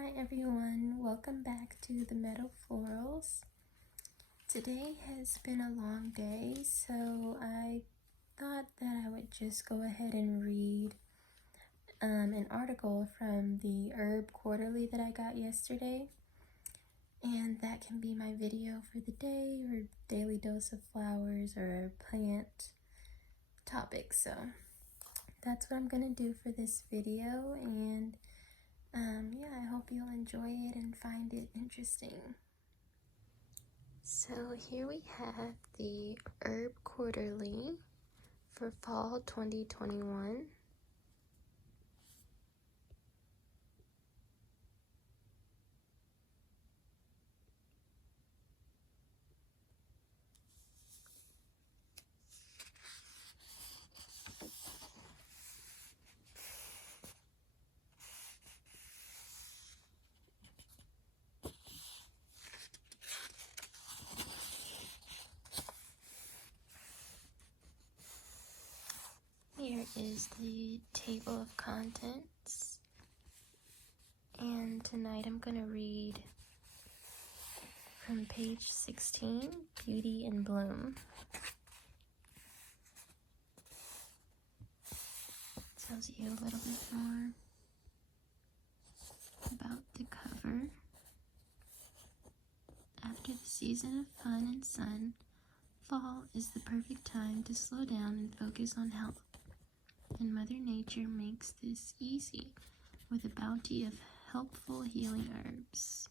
Hi everyone, welcome back to the Meadow Florals. Today has been a long day, so I thought that I would just go ahead and read an article from the Herb Quarterly that I got yesterday. And that can be my video for the day, or daily dose of flowers, or plant topics. So that's what I'm going to do for this video, and yeah, I hope you'll enjoy it and find it interesting. So here we have the Herb Quarterly for fall 2021. Here is the table of contents, and tonight I'm going to read from page 16, Beauty in Bloom. It tells you a little bit more about the cover. After the season of fun and sun, fall is the perfect time to slow down and focus on health. And Mother Nature makes this easy with a bounty of helpful healing herbs.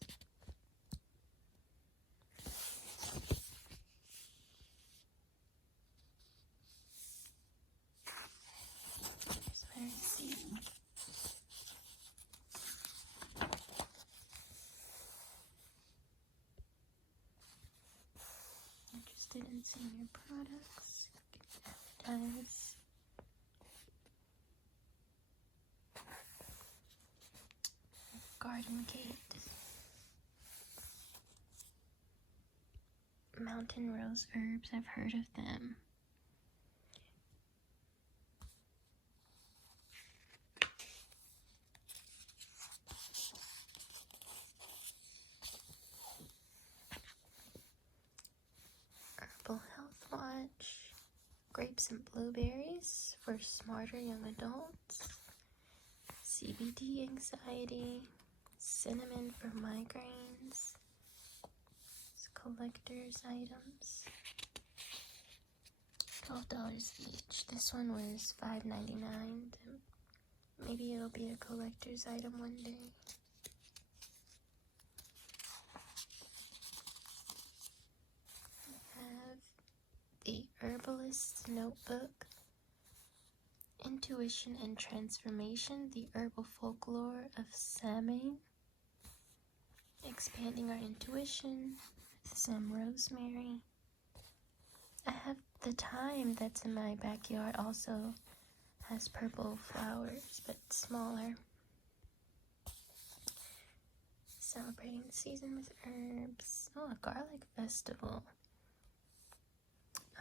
Here's my receipt. Interested in seeing your products? Advertise. Garden Gate. Mountain rose herbs, I've heard of them. Herbal Health Watch. Grapes and blueberries for smarter young adults. CBD anxiety. Cinnamon for migraines. It's collector's items. $12 each. This one was $5.99. Maybe it'll be a collector's item one day. I have the Herbalist's Notebook. Intuition and Transformation, the Herbal Folklore of Samhain. Expanding our intuition with some rosemary. I have the thyme that's in my backyard, also has purple flowers, but smaller. Celebrating the season with herbs. Oh, a garlic festival.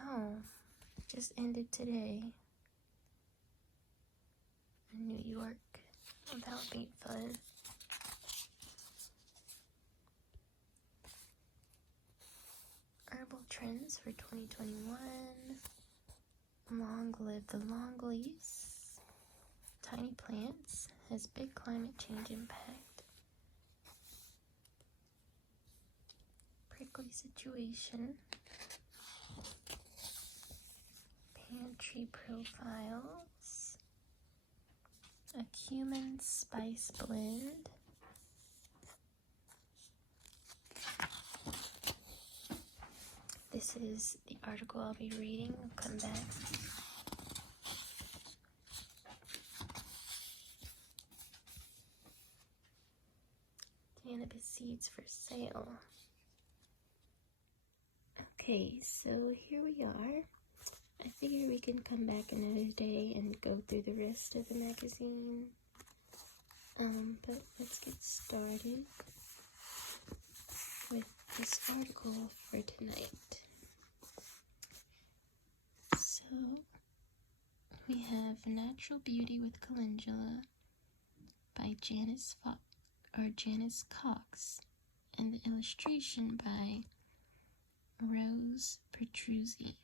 Oh, just ended today in New York. That'll be fun. Herbal trends for 2021. Long live the longleafs. Tiny plants has big climate change impact. Prickly situation. Pantry profiles. A cumin spice blend. This is the article I'll be reading. I'll come back. Cannabis seeds for sale. Okay, so here we are. I figure we can come back another day and go through the rest of the magazine. But let's get started with this article for tonight. So, we have Natural Beauty with Calendula by Janice are Janice Cox, and the illustration by Rose Petruzzi.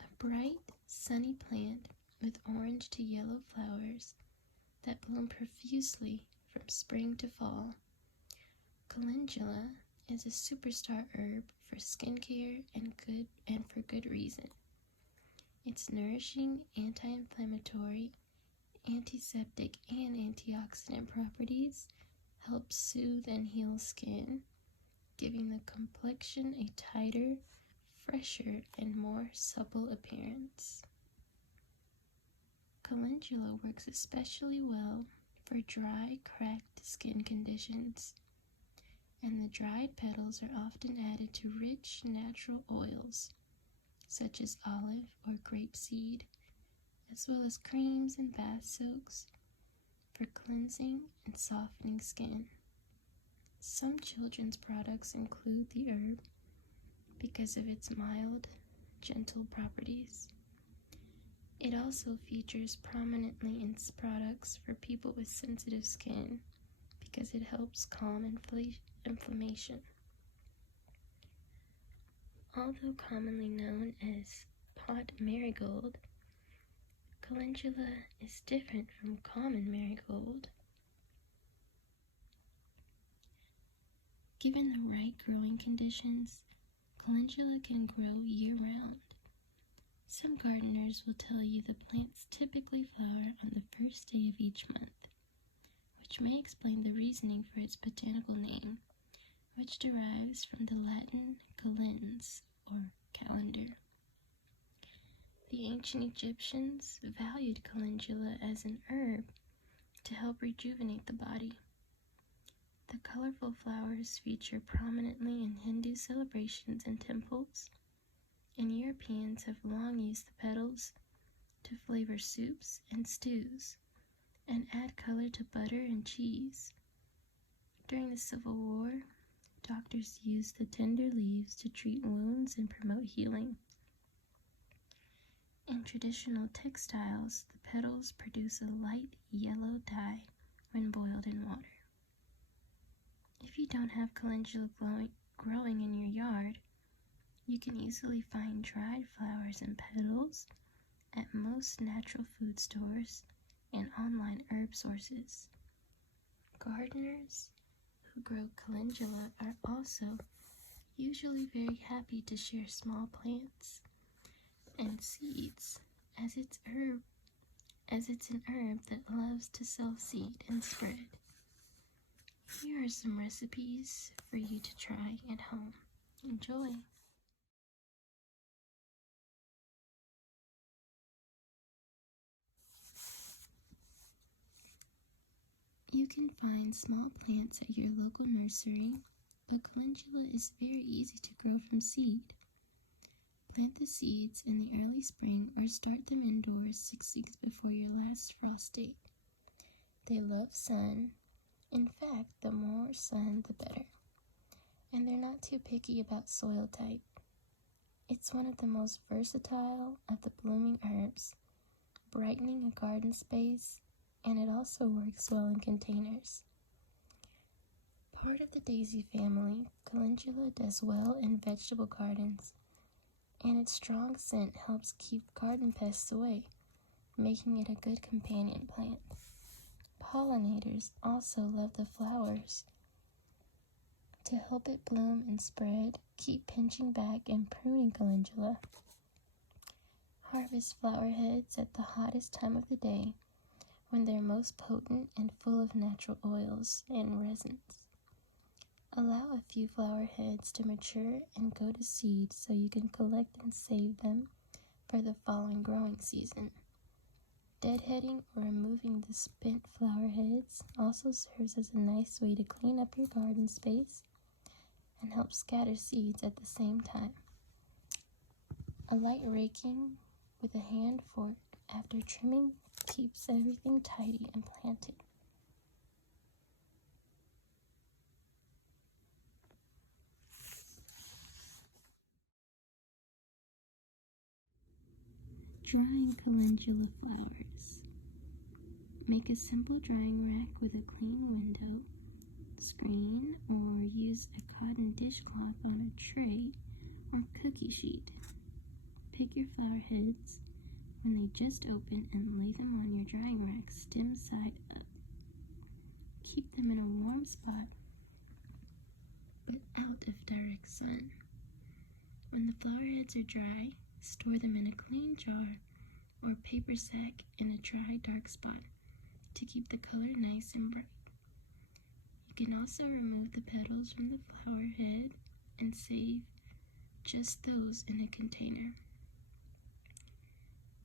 A bright, sunny plant with orange to yellow flowers that bloom profusely from spring to fall. Calendula is a superstar herb for skincare and for good reason. Its nourishing anti-inflammatory, antiseptic, and antioxidant properties help soothe and heal skin, giving the complexion a tighter, fresher, and more supple appearance. Calendula works especially well for dry, cracked skin conditions, and the dried petals are often added to rich, natural oils, such as olive or grapeseed, as well as creams and bath soaks for cleansing and softening skin. Some children's products include the herb because of its mild, gentle properties. It also features prominently in products for people with sensitive skin because it helps calm inflammation. Although commonly known as pot marigold, calendula is different from common marigold. Given the right growing conditions, calendula can grow year-round. Some gardeners will tell you the plants typically flower on the first day of each month, which may explain the reasoning for its botanical name, which derives from the Latin calens, or calendar. The ancient Egyptians valued calendula as an herb to help rejuvenate the body. The colorful flowers feature prominently in Hindu celebrations and temples, and Europeans have long used the petals to flavor soups and stews and add color to butter and cheese. During the Civil War, doctors used the tender leaves to treat wounds and promote healing. In traditional textiles, the petals produce a light yellow dye when boiled in water. If you don't have calendula growing in your yard, you can easily find dried flowers and petals at most natural food stores and online herb sources. Gardeners who grow calendula are also usually very happy to share small plants and seeds as it's an herb that loves to self-seed and spread. Here are some recipes for you to try at home. Enjoy! You can find small plants at your local nursery, but calendula is very easy to grow from seed. Plant the seeds in the early spring or start them indoors 6 weeks before your last frost date. They love sun. In fact, the more sun, the better. And they're not too picky about soil type. It's one of the most versatile of the blooming herbs, brightening a garden space, and it also works well in containers. Part of the daisy family, calendula does well in vegetable gardens, and its strong scent helps keep garden pests away, making it a good companion plant. Pollinators also love the flowers. To help it bloom and spread, keep pinching back and pruning calendula. Harvest flower heads at the hottest time of the day when they're most potent and full of natural oils and resins. Allow a few flower heads to mature and go to seed so you can collect and save them for the following growing season. Deadheading or removing the spent flower heads also serves as a nice way to clean up your garden space and help scatter seeds at the same time. A light raking with a hand fork after trimming keeps everything tidy and planted. Drying calendula flowers. Make a simple drying rack with a clean window, screen, or use a cotton dishcloth on a tray or cookie sheet. Pick your flower heads when they just open and lay them on your drying rack stem side up. Keep them in a warm spot, but out of direct sun. When the flower heads are dry, store them in a clean jar or paper sack in a dry, dark spot to keep the color nice and bright. You can also remove the petals from the flower head and save just those in a container.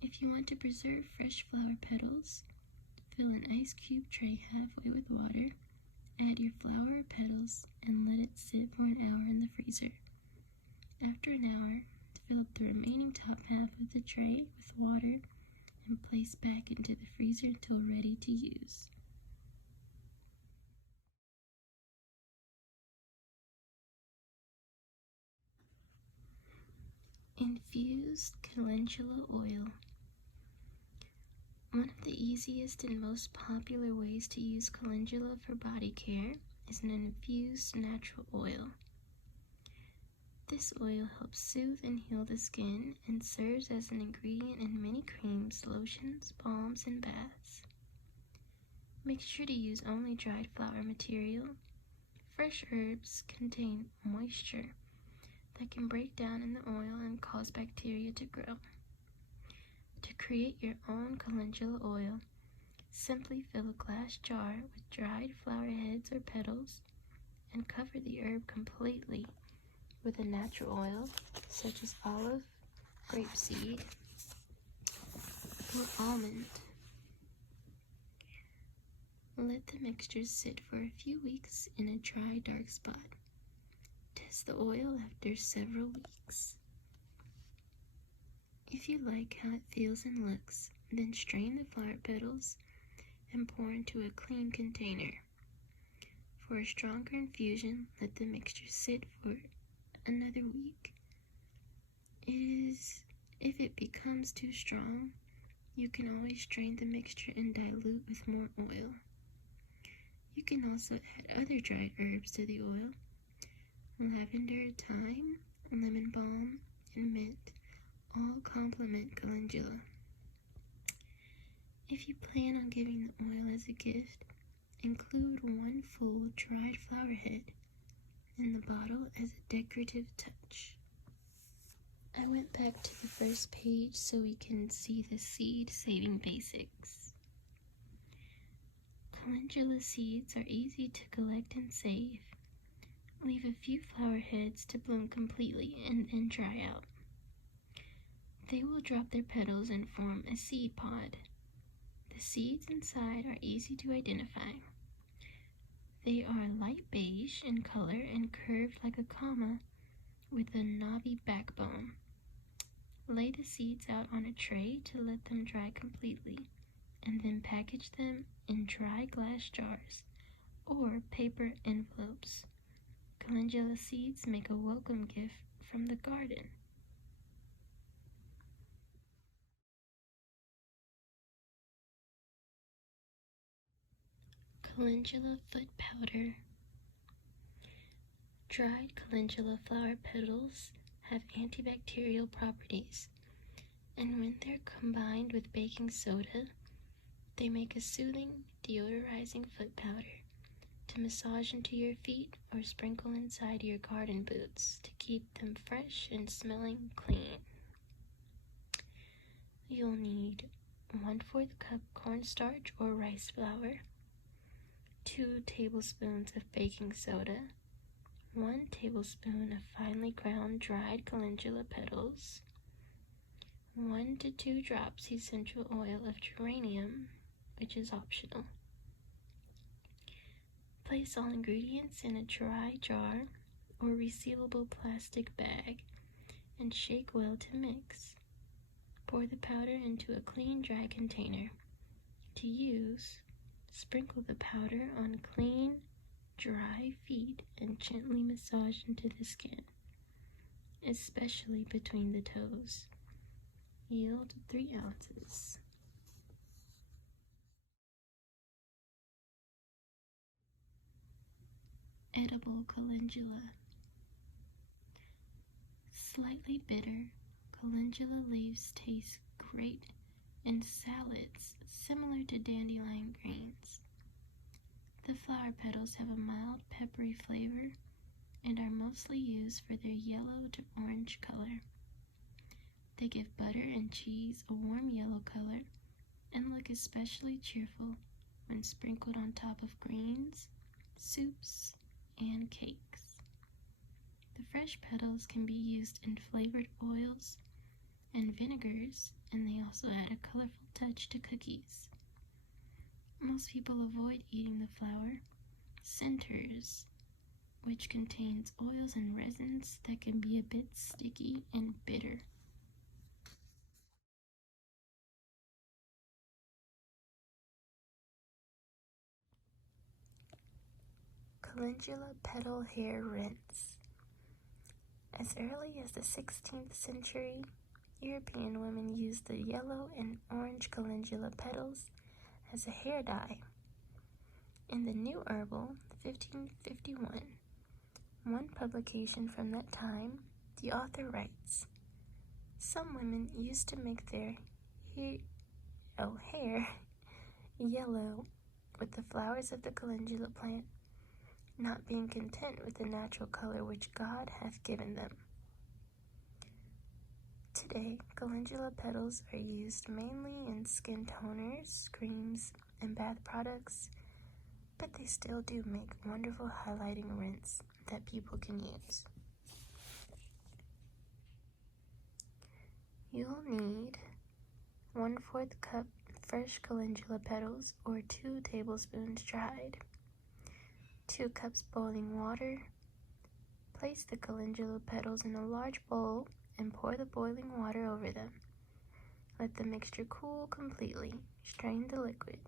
If you want to preserve fresh flower petals, fill an ice cube tray halfway with water, add your flower petals, and let it sit for an hour in the freezer. After an hour, fill up the remaining top half of the tray with water and place back into the freezer until ready to use. Infused calendula oil. One of the easiest and most popular ways to use calendula for body care is an infused natural oil. This oil helps soothe and heal the skin and serves as an ingredient in many creams, lotions, balms, and baths. Make sure to use only dried flower material. Fresh herbs contain moisture that can break down in the oil and cause bacteria to grow. To create your own calendula oil, simply fill a glass jar with dried flower heads or petals and cover the herb completely with a natural oil such as olive, grapeseed, or almond. Let the mixture sit for a few weeks in a dry, dark spot. Test the oil after several weeks. If you like how it feels and looks, then strain the flower petals and pour into a clean container. For a stronger infusion, let the mixture sit for another week. If it becomes too strong, you can always strain the mixture and dilute with more oil. You can also add other dried herbs to the oil. Lavender, thyme, lemon balm, and mint all complement calendula. If you plan on giving the oil as a gift, include one full dried flower head in the bottle as a decorative touch. I went back to the first page so we can see the seed-saving basics. Calendula seeds are easy to collect and save. Leave a few flower heads to bloom completely and then dry out. They will drop their petals and form a seed pod. The seeds inside are easy to identify. They are light beige in color and curved like a comma with a knobby backbone. Lay the seeds out on a tray to let them dry completely, and then package them in dry glass jars or paper envelopes. Calendula seeds make a welcome gift from the garden. Calendula foot powder. Dried calendula flower petals have antibacterial properties, and when they're combined with baking soda, they make a soothing, deodorizing foot powder to massage into your feet or sprinkle inside your garden boots to keep them fresh and smelling clean. You'll need 1/4 cup cornstarch or rice flour, 2 tablespoons of baking soda, 1 tablespoon of finely ground dried calendula petals, 1 to 2 drops essential oil of geranium, which is optional. Place all ingredients in a dry jar or resealable plastic bag and shake well to mix. Pour the powder into a clean, dry container. To use, sprinkle the powder on clean, dry feet and gently massage into the skin, especially between the toes. Yield 3 ounces. Edible calendula. Slightly bitter, calendula leaves taste great in salads similar to dandelion greens. The flower petals have a mild peppery flavor and are mostly used for their yellow to orange color. They give butter and cheese a warm yellow color and look especially cheerful when sprinkled on top of greens, soups, and cakes. The fresh petals can be used in flavored oils and vinegars, and they also add a colorful touch to cookies. Most people avoid eating the flower centers, which contains oils and resins that can be a bit sticky and bitter. Calendula petal hair rinse. As early as the 16th century, European women used the yellow and orange calendula petals as a hair dye. In the New Herbal, 1551, one publication from that time, the author writes, "Some women used to make their hair yellow with the flowers of the calendula plant, not being content with the natural color which God hath given them." Today, calendula petals are used mainly in skin toners, creams, and bath products, but they still do make wonderful highlighting rinse that people can use. You'll need 1/4 cup fresh calendula petals or 2 tablespoons dried, 2 cups boiling water. Place the calendula petals in a large bowl and pour the boiling water over them. Let the mixture cool completely. Strain the liquid.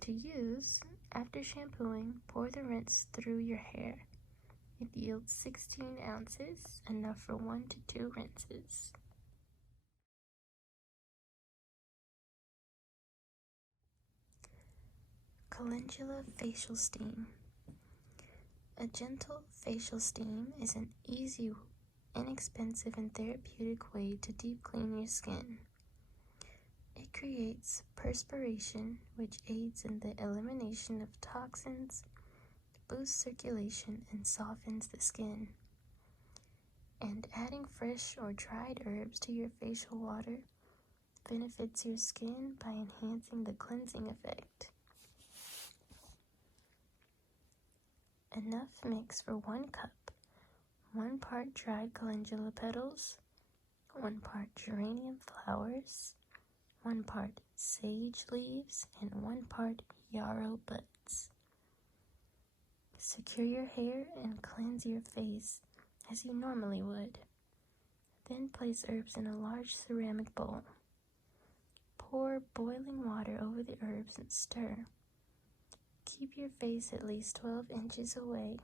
To use, after shampooing, pour the rinse through your hair. It yields 16 ounces, enough for 1 to 2 rinses. Calendula facial steam. A gentle facial steam is an easy, inexpensive, and therapeutic way to deep clean your skin. It creates perspiration, which aids in the elimination of toxins, boosts circulation, and softens the skin. And adding fresh or dried herbs to your facial water benefits your skin by enhancing the cleansing effect. Enough mix for 1 cup. 1 part dried calendula petals, 1 part geranium flowers, 1 part sage leaves, and 1 part yarrow buds. Secure your hair and cleanse your face as you normally would. Then place herbs in a large ceramic bowl. Pour boiling water over the herbs and stir. Keep your face at least 12 inches away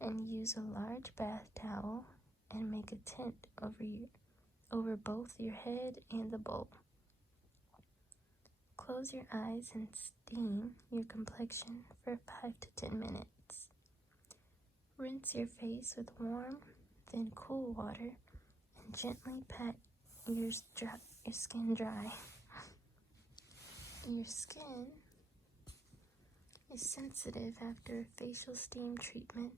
and use a large bath towel and make a tent over both your head and the bowl. Close your eyes and steam your complexion for 5 to 10 minutes. Rinse your face with warm, then cool water and gently pat your skin dry. Your skin is sensitive after a facial steam treatment,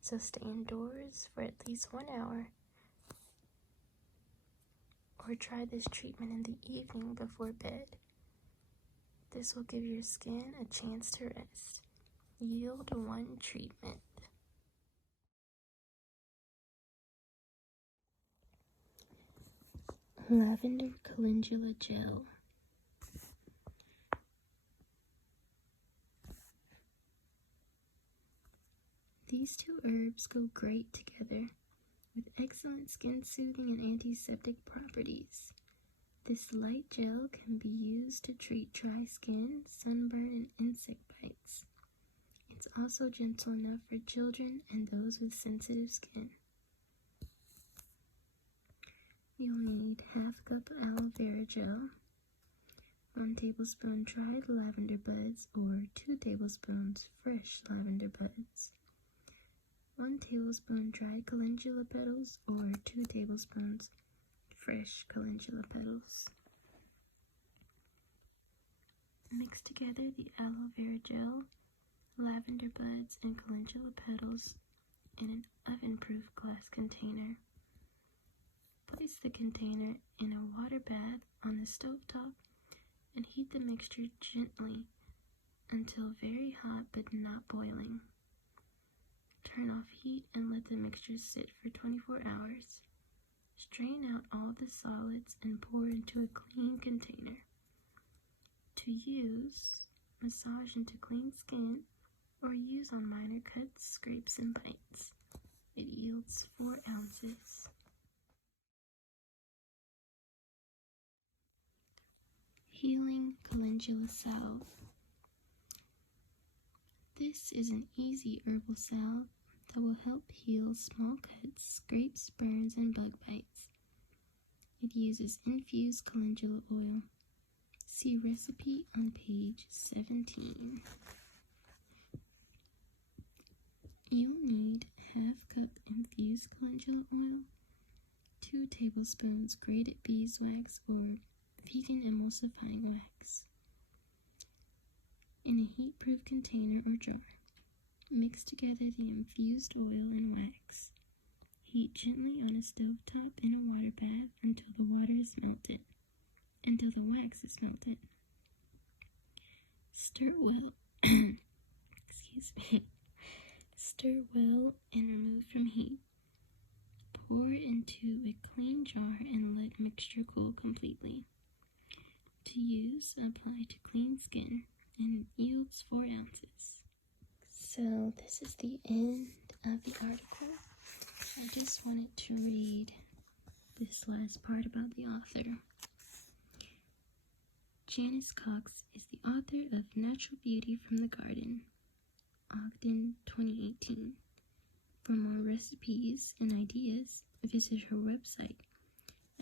so stay indoors for at least 1 hour or try this treatment in the evening before bed. This will give your skin a chance to rest. Yield 1 treatment. Lavender calendula gel. These 2 herbs go great together with excellent skin soothing and antiseptic properties. This light gel can be used to treat dry skin, sunburn, and insect bites. It's also gentle enough for children and those with sensitive skin. You'll need half cup aloe vera gel, 1 tablespoon dried lavender buds or 2 tablespoons fresh lavender buds, 1 tablespoon dried calendula petals or 2 tablespoons fresh calendula petals. Mix together the aloe vera gel, lavender buds, and calendula petals in an oven-proof glass container. Place the container in a water bath on the stovetop and heat the mixture gently until very hot but not boiling. Turn off heat and let the mixture sit for 24 hours. Strain out all the solids and pour into a clean container. To use, massage into clean skin or use on minor cuts, scrapes, and bites. It yields 4 ounces. Healing Calendula Salve. This is an easy herbal salve that will help heal small cuts, scrapes, burns, and bug bites. It uses infused calendula oil. See recipe on page 17. You'll need half cup infused calendula oil, 2 tablespoons grated beeswax or vegan emulsifying wax. In a heat-proof container or jar, mix together the infused oil and wax. Heat gently on a stovetop in a water bath until the wax is melted. Stir well, Stir well and remove from heat. Pour into a clean jar and let mixture cool completely. To use, apply to clean skin and it yields 4 ounces. So this is the end of the article. I just wanted to read this last part about the author. Janice Cox is the author of Natural Beauty from the Garden, Ogden, 2018. For more recipes and ideas, visit her website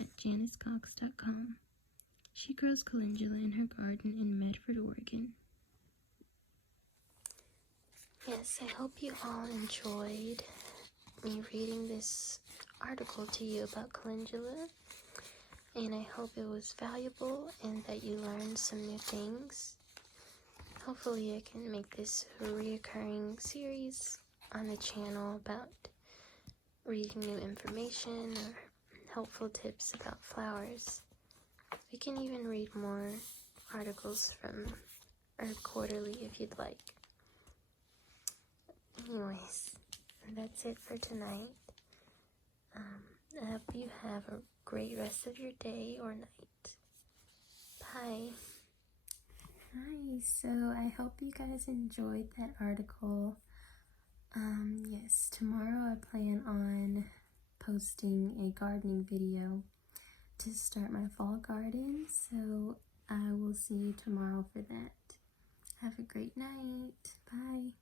at janicecox.com. She grows calendula in her garden in Medford, Oregon. Yes, I hope you all enjoyed me reading this article to you about calendula, and I hope it was valuable and that you learned some new things. Hopefully I can make this a reoccurring series on the channel about reading new information or helpful tips about flowers. We can even read more articles from Herb Quarterly if you'd like. Anyways, that's it for tonight. I hope you have a great rest of your day or night. Bye. Hi, so I hope you guys enjoyed that article. Yes, tomorrow I plan on posting a gardening video to start my fall garden, so I will see you tomorrow for that. Have a great night. Bye.